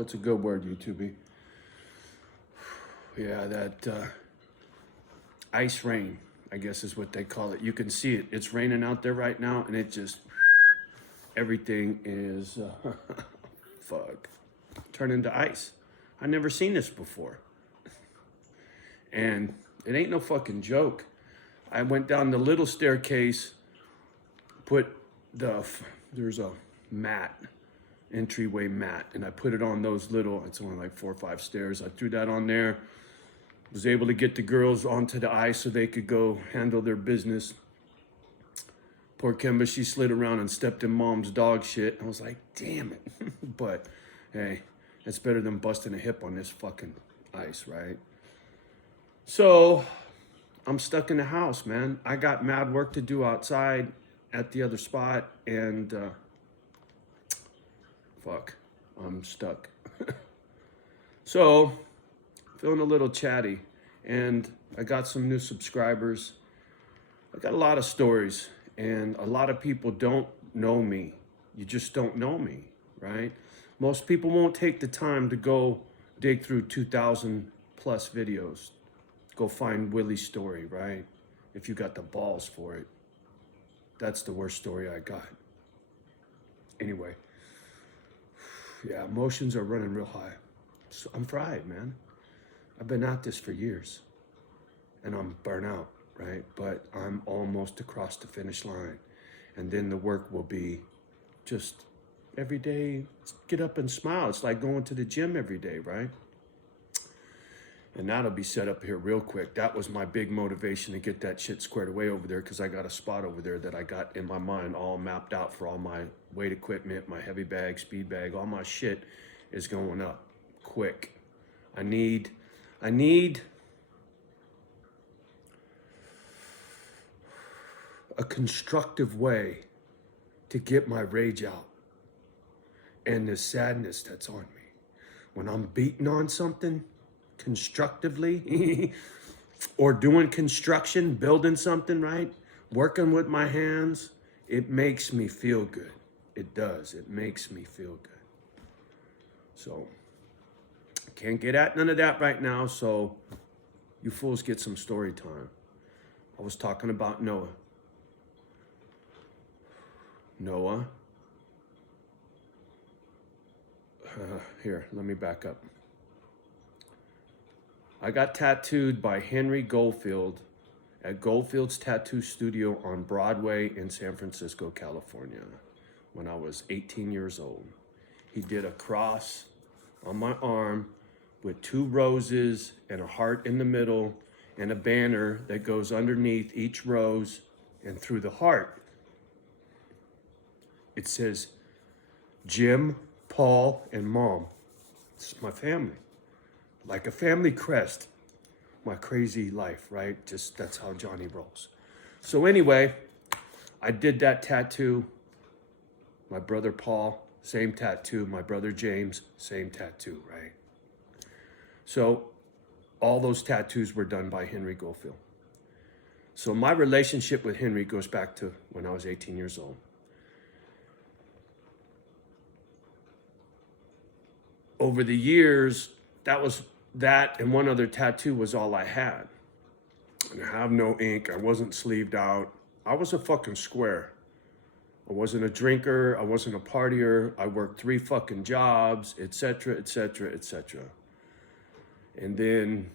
What's a good word, YouTube? Yeah, that ice rain, I guess is what they call it. You can see it. It's raining out there right now, and it just, everything is, fuck, turning to ice. I never seen this before. And it ain't no fucking joke. I went down the little staircase, there's a mat, entryway mat, and I put it on those little, it's only like 4 or 5 stairs. I threw that on there, was able to get the girls onto the ice so they could go handle their business. Poor Kimba, she slid around and stepped in mom's dog shit. I was like, damn it. But hey, it's better than busting a hip on this fucking ice, right? So I'm stuck in the house, man. I got mad work to do outside at the other spot, and fuck, I'm stuck. So, feeling a little chatty, and I got some new subscribers. I got a lot of stories, and a lot of people don't know me. You just don't know me, right? Most people won't take the time to go dig through 2,000 plus videos. Go find Willie's story, right? If you got the balls for it. That's the worst story I got. Anyway, yeah, emotions are running real high. So I'm fried, man. I've been at this for years, and I'm burnt out, right? But I'm almost across the finish line. And then the work will be just every day, get up and smile. It's like going to the gym every day, right? And that'll be set up here real quick. That was my big motivation to get that shit squared away over there, because I got a spot over there that I got in my mind all mapped out for all my weight equipment, my heavy bag, speed bag, all my shit is going up quick. I need a constructive way to get my rage out and the sadness that's on me. When I'm beating on something constructively or doing construction, building something, right? Working with my hands, it makes me feel good. It does. It makes me feel good. So, can't get at none of that right now, so you fools get some story time. I was talking about Noah. Here, let me back up. I got tattooed by Henry Goldfield at Goldfield's Tattoo Studio on Broadway in San Francisco, California, when I was 18 years old. He did a cross on my arm with 2 roses and a heart in the middle and a banner that goes underneath each rose, and through the heart, it says, Jim, Paul, and Mom. This is my family. Like a family crest. My crazy life, right? Just that's how Johnny rolls. So anyway, I did that tattoo. My brother Paul, same tattoo. My brother James, same tattoo, right? So all those tattoos were done by Henry Goldfield. So my relationship with Henry goes back to when I was 18 years old. Over the years, that and one other tattoo was all I had. And I have no ink. I wasn't sleeved out. I was a fucking square. I wasn't a drinker. I wasn't a partier. I worked 3 fucking jobs, etc., etc., etc. And then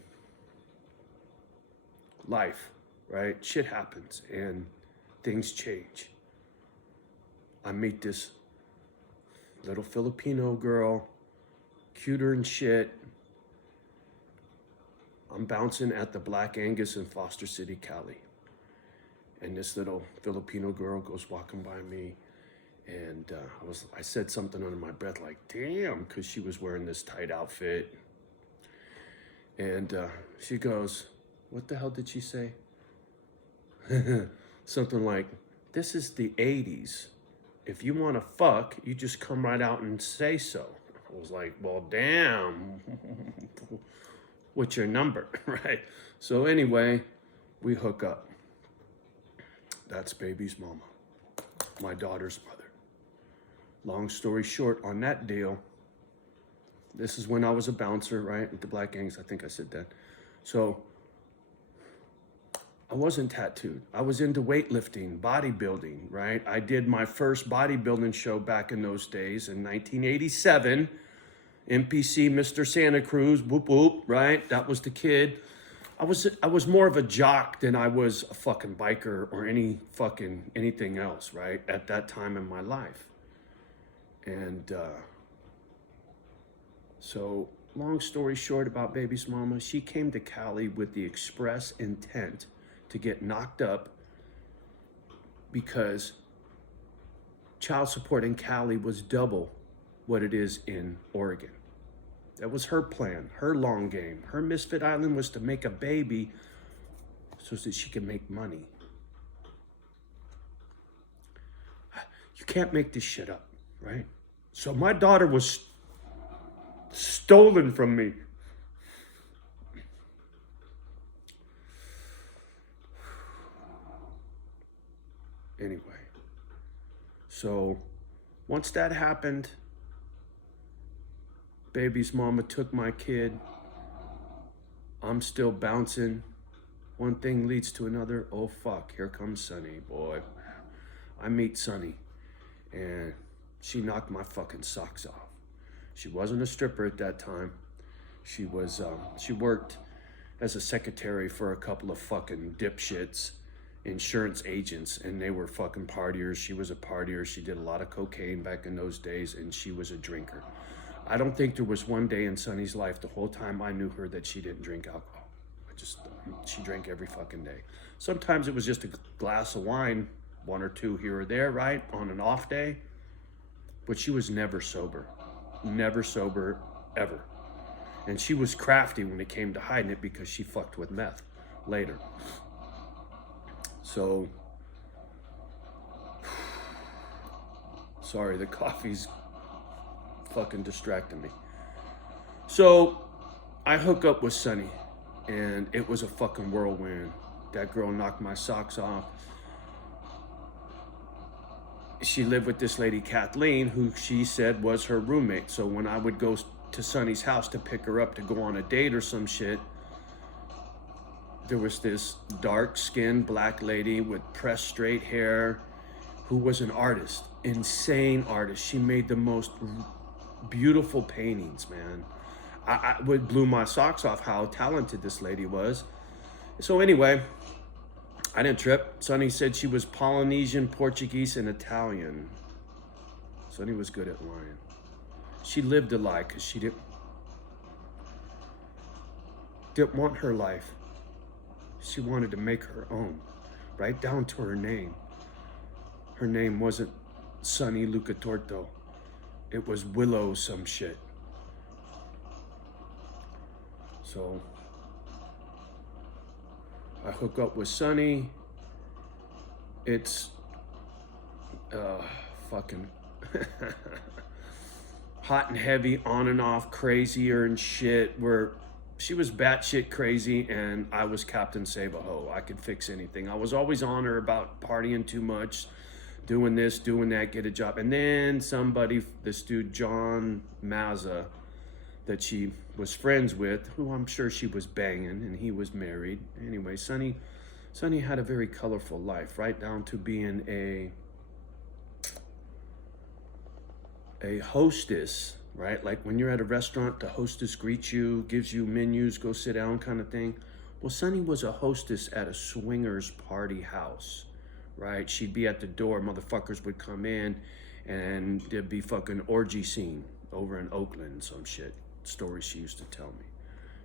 life, right? Shit happens and things change. I meet this little Filipino girl, cuter and shit. I'm bouncing at the Black Angus in Foster City, Cali. And this little Filipino girl goes walking by me, and I said something under my breath like, damn, because she was wearing this tight outfit. And she goes, what the hell did she say? Something like, this is the 80s. If you want to fuck, you just come right out and say so. I was like, well, damn. What's your number, right? So anyway, we hook up. That's baby's mama, my daughter's mother. Long story short on that deal, This is when I was a bouncer, right? At the Black Gangs, I think I said that. So I wasn't tattooed. I was into weightlifting, bodybuilding, right? I did my first bodybuilding show back in those days in 1987. NPC Mr. Santa Cruz, whoop whoop, right? That was the kid. I was more of a jock than I was a fucking biker or anything else, right? At that time in my life. And so long story short about baby's mama, she came to Cali with the express intent to get knocked up because child support in Cali was double what it is in Oregon. That was her plan, her long game. Her Misfit Island was to make a baby so that she could make money. You can't make this shit up, right? So my daughter was stolen from me. Anyway, so once that happened, baby's mama took my kid. I'm still bouncing. One thing leads to another. Oh fuck, here comes Sonny, boy. I meet Sonny, and she knocked my fucking socks off. She wasn't a stripper at that time. She worked as a secretary for a couple of fucking dipshits, insurance agents, and they were fucking partiers. She was a partier. She did a lot of cocaine back in those days, and she was a drinker. I don't think there was one day in Sonny's life the whole time I knew her that she didn't drink alcohol. She drank every fucking day. Sometimes it was just a glass of wine, one or two here or there, right? On an off day. But she was never sober. Never sober, ever. And she was crafty when it came to hiding it because she fucked with meth later. So, sorry, the coffee's fucking distracting me. So, I hook up with Sonny, and it was a fucking whirlwind. That girl knocked my socks off. She lived with this lady, Kathleen, who she said was her roommate. So when I would go to Sonny's house to pick her up to go on a date or some shit, there was this dark-skinned black lady with pressed straight hair who was an artist, insane artist. She made the most beautiful paintings, man. I would blew my socks off how talented this lady was. So anyway, I didn't trip. Sonny said she was Polynesian, Portuguese, and Italian. Sonny was good at lying. She lived a lie because she didn't want her life. She wanted to make her own, right down to her name. Her name wasn't Sonny Lucatorto. It was Willow some shit. So I hook up with Sonny. It's fucking hot and heavy, on and off, crazier and shit. Where she was batshit crazy and I was Captain Save-A-Ho. I could fix anything. I was always on her about partying too much, doing this, doing that, get a job. And then somebody, this dude John Mazza, that she was friends with, who I'm sure she was banging, and he was married. Anyway, Sonny had a very colorful life, right down to being a hostess, right? Like when you're at a restaurant, the hostess greets you, gives you menus, go sit down kind of thing. Well, Sonny was a hostess at a swingers party house, right? She'd be at the door, motherfuckers would come in, and there'd be fucking orgy scene over in Oakland, some shit. Story she used to tell me.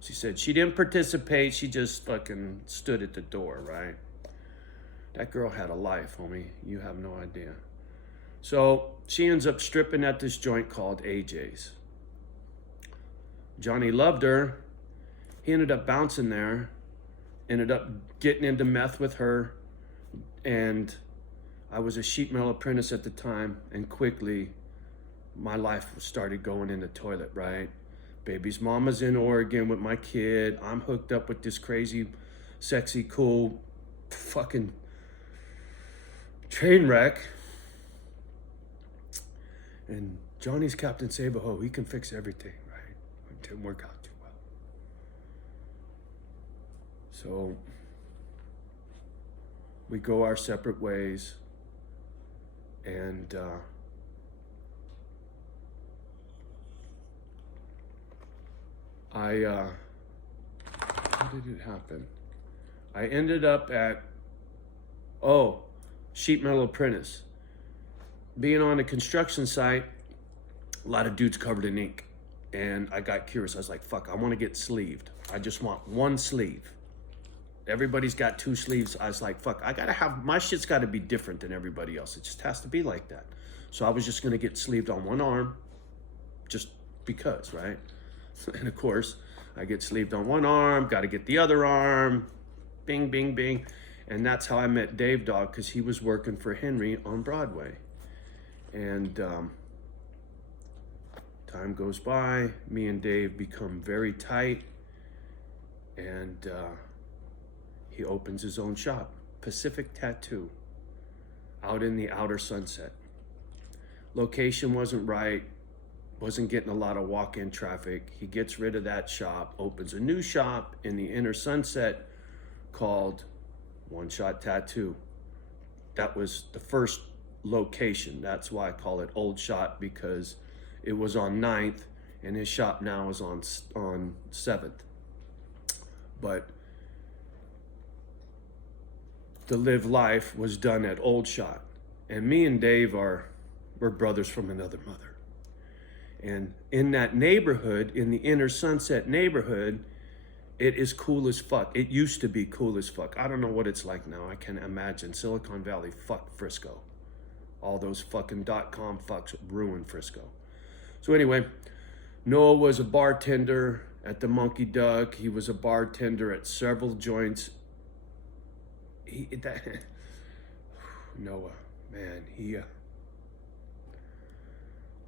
She said she didn't participate, she just fucking stood at the door, right? That girl had a life, homie. You have no idea. So she ends up stripping at this joint called AJ's. Johnny loved her. He ended up bouncing there, ended up getting into meth with her, and I was a sheet metal apprentice at the time, and quickly my life started going in the toilet, right? Baby's mama's in Oregon with my kid. I'm hooked up with this crazy, sexy, cool, fucking train wreck. And Johnny's Captain Save-A-Ho. He can fix everything, right? didn't work out too well. So we go our separate ways, and how did it happen? I ended up at, sheet metal apprentice. Being on a construction site, a lot of dudes covered in ink. And I got curious. I was like, fuck, I want to get sleeved. I just want one sleeve. Everybody's got 2 sleeves. I was like, fuck, my shit's got to be different than everybody else. It just has to be like that. So I was just going to get sleeved on one arm, just because, right? And of course, I get sleeved on one arm, got to get the other arm, bing, bing, bing. And that's how I met Dave Dog, because he was working for Henry on Broadway. And time goes by, me and Dave become very tight, and he opens his own shop, Pacific Tattoo, out in the outer Sunset. Location wasn't right, wasn't getting a lot of walk-in traffic. He gets rid of that shop, opens a new shop in the inner Sunset called One Shot Tattoo. That was the first location. That's why I call it Old Shot, because it was on 9th, and his shop now is on 7th. But the live life was done at Old Shot. And me and Dave we're brothers from another mother. And in that neighborhood, in the inner Sunset neighborhood, it is cool as fuck. It used to be cool as fuck. I don't know what it's like now. I can imagine. Silicon Valley, fuck Frisco. All those fucking .com fucks ruined Frisco. So anyway, Noah was a bartender at the Monkey Duck. He was a bartender at several joints. Noah, man,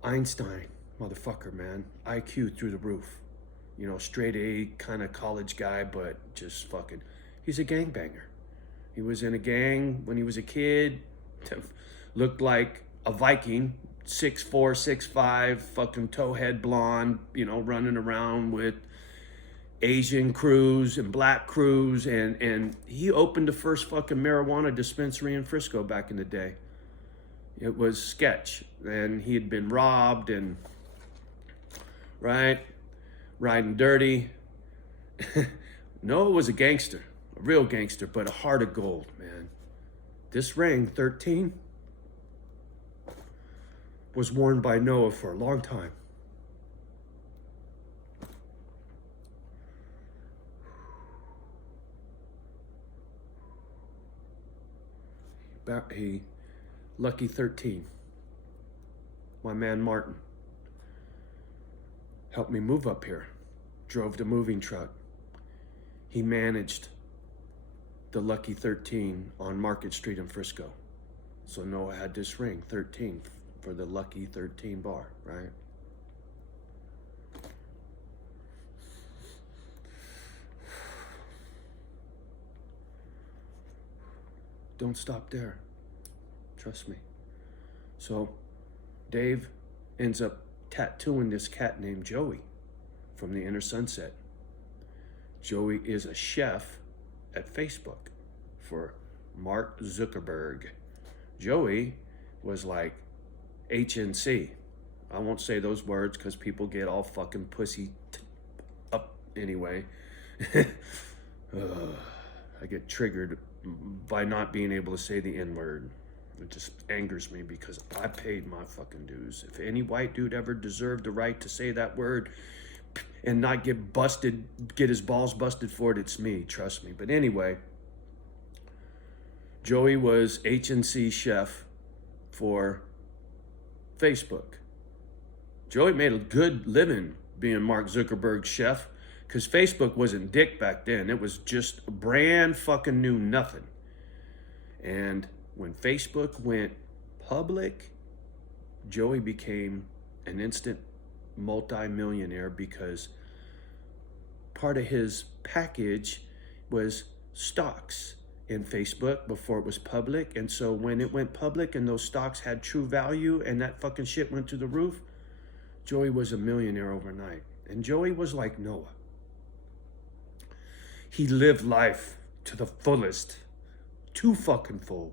Einstein, motherfucker, man. IQ through the roof. You know, straight A kind of college guy, but just fucking, he's a gangbanger. He was in a gang when he was a kid. Looked like a Viking, 6'4", 6'5", fucking towhead blonde, you know, running around with Asian crews and black crews. And he opened the first fucking marijuana dispensary in Frisco back in the day. It was sketch. And he had been robbed and, right, riding dirty. Noah was a gangster, a real gangster, but a heart of gold, man. This ring, 13, was worn by Noah for a long time. Lucky 13. My man Martin helped me move up here. Drove the moving truck. He managed the Lucky 13 on Market Street in Frisco. So Noah had this ring, 13, for the Lucky 13 bar, right? Don't stop there. Trust me. So Dave ends up tattooing this cat named Joey from the inner Sunset. Joey is a chef at Facebook for Mark Zuckerberg. Joey was like HNC. I won't say those words because people get all fucking pussy up anyway. I get triggered by not being able to say the N-word. It just angers me because I paid my fucking dues. If any white dude ever deserved the right to say that word and not get his balls busted for it, it's me, trust me. But anyway, Joey was HNC chef for Facebook. Joey made a good living being Mark Zuckerberg's chef because Facebook wasn't dick back then. It was just brand fucking new nothing. And when Facebook went public, Joey became an instant multi-millionaire because part of his package was stocks in Facebook before it was public. And so when it went public and those stocks had true value and that fucking shit went to the roof, Joey was a millionaire overnight. And Joey was like Noah. He lived life to the fullest. Too fucking full.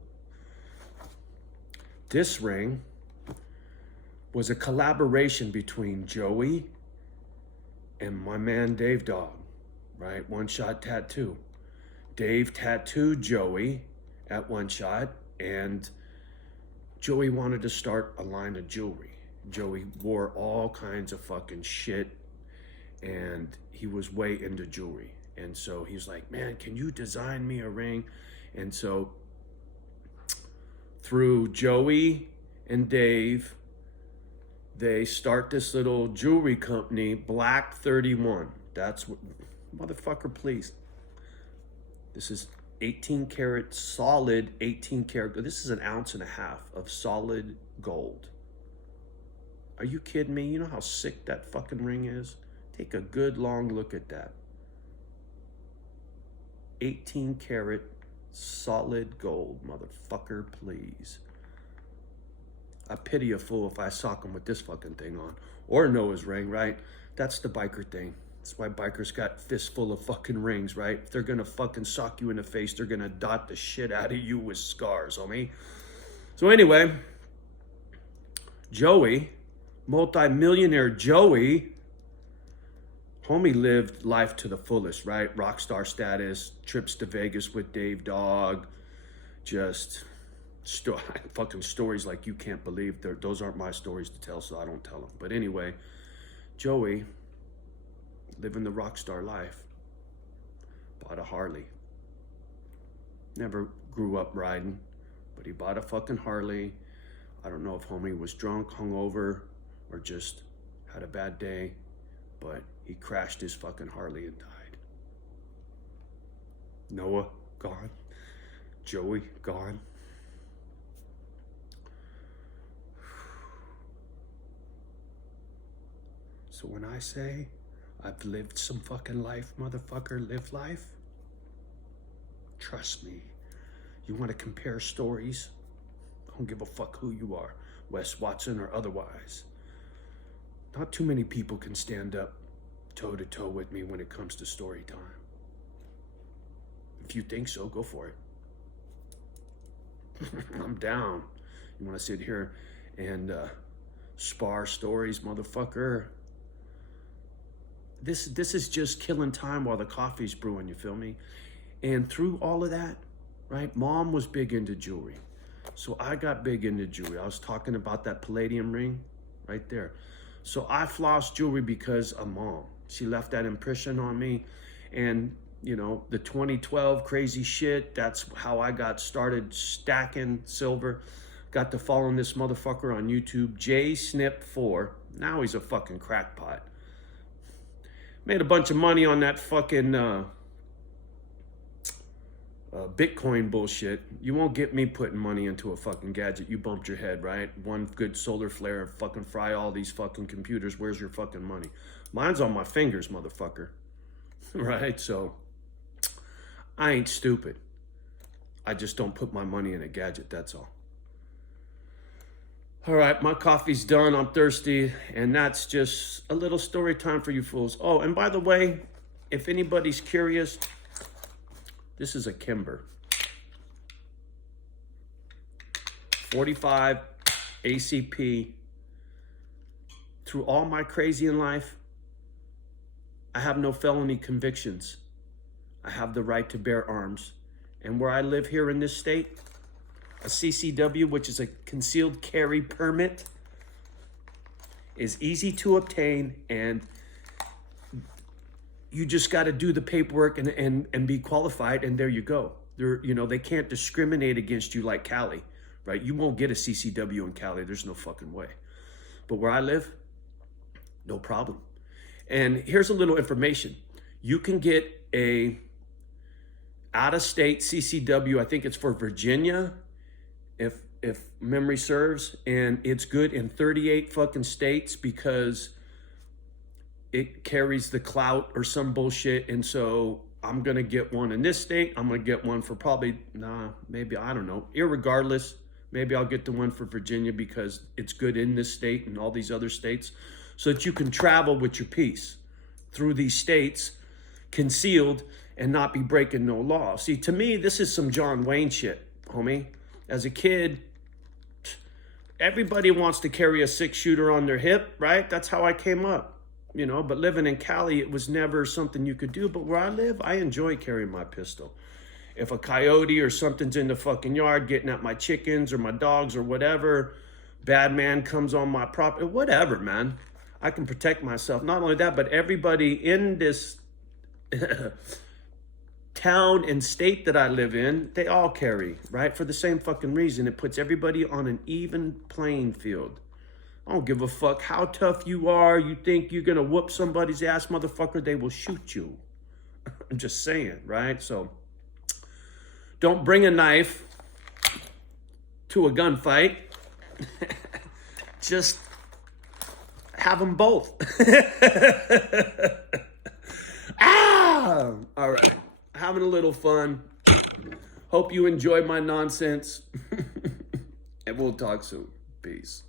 This ring was a collaboration between Joey and my man Dave Dog, right? One Shot Tattoo. Dave tattooed Joey at One Shot, and Joey wanted to start a line of jewelry. Joey wore all kinds of fucking shit, and he was way into jewelry. And so he's like, man, can you design me a ring? And so through Joey and Dave, they start this little jewelry company, Black 31. That's what, motherfucker, please. This is 18 karat, solid 18 karat. This is 1.5 ounces of solid gold. Are you kidding me? You know how sick that fucking ring is? Take a good long look at that. 18 karat, solid gold, motherfucker, please. I pity a fool if I sock him with this fucking thing on. Or Noah's ring, right? That's the biker thing. That's why bikers got fistful of fucking rings, right? If they're gonna fucking sock you in the face, they're gonna dot the shit out of you with scars, homie. So anyway, Joey, multi-millionaire Joey, homie lived life to the fullest, right? Rock star status, trips to Vegas with Dave Dog, just fucking stories like you can't believe. Those aren't my stories to tell, so I don't tell them. But anyway, Joey, living the rock star life, bought a Harley. Never grew up riding, but he bought a fucking Harley. I don't know if homie was drunk, hungover, or just had a bad day, but he crashed his fucking Harley and died. Noah, gone. Joey, gone. So when I say I've lived some fucking life, motherfucker, live life, trust me. You want to compare stories? I don't give a fuck who you are, Wes Watson or otherwise. Not too many people can stand up toe to toe with me when it comes to story time. If you think so, go for it. I'm down. You want to sit here and spar stories, motherfucker? This is just killing time while the coffee's brewing, you feel me? And through all of that, right, Mom was big into jewelry. So I got big into jewelry. I was talking about that palladium ring right there. So I flossed jewelry because of Mom. She left that impression on me. And, you know, the 2012 crazy shit, that's how I got started stacking silver. Got to following this motherfucker on YouTube, JSnip4. Now he's a fucking crackpot. Made a bunch of money on that fucking Bitcoin bullshit. You won't get me putting money into a fucking gadget. You bumped your head, right? One good solar flare and fucking fry all these fucking computers. Where's your fucking money? Mine's on my fingers, motherfucker. Right? So, I ain't stupid. I just don't put my money in a gadget, that's all. All right, my coffee's done. I'm thirsty. And that's just a little story time for you fools. Oh, and by the way, if anybody's curious, this is a Kimber. 45 ACP. Through all my crazy in life, I have no felony convictions. I have the right to bear arms. And where I live here in this state, a CCW, which is a concealed carry permit, is easy to obtain, and you just got to do the paperwork and be qualified, and there you go. They can't discriminate against you like Cali, right? You won't get a CCW in Cali. There's no fucking way. But where I live, no problem. And here's a little information. You can get a out-of-state CCW. I think it's for Virginia, if memory serves, and it's good in 38 fucking states because it carries the clout or some bullshit. And so I'm gonna get one in this state. I'm gonna get one for maybe, I don't know. Irregardless, maybe I'll get the one for Virginia because it's good in this state and all these other states. so that you can travel with your peace through these states, concealed, and not be breaking no law. See, to me, this is some John Wayne shit, homie. As a kid, everybody wants to carry a 6-shooter on their hip, right? That's how I came up, you know. But living in Cali, it was never something you could do. But where I live, I enjoy carrying my pistol. If a coyote or something's in the fucking yard getting at my chickens or my dogs or whatever, bad man comes on my property, whatever, man, I can protect myself. Not only that, but everybody in this town and state that I live in, they all carry, right? For the same fucking reason. It puts everybody on an even playing field. I don't give a fuck how tough you are. You think you're gonna whoop somebody's ass, motherfucker, they will shoot you. I'm just saying, right? So don't bring a knife to a gunfight. Just have them both. All right. Having a little fun. Hope you enjoy my nonsense. And we'll talk soon. Peace.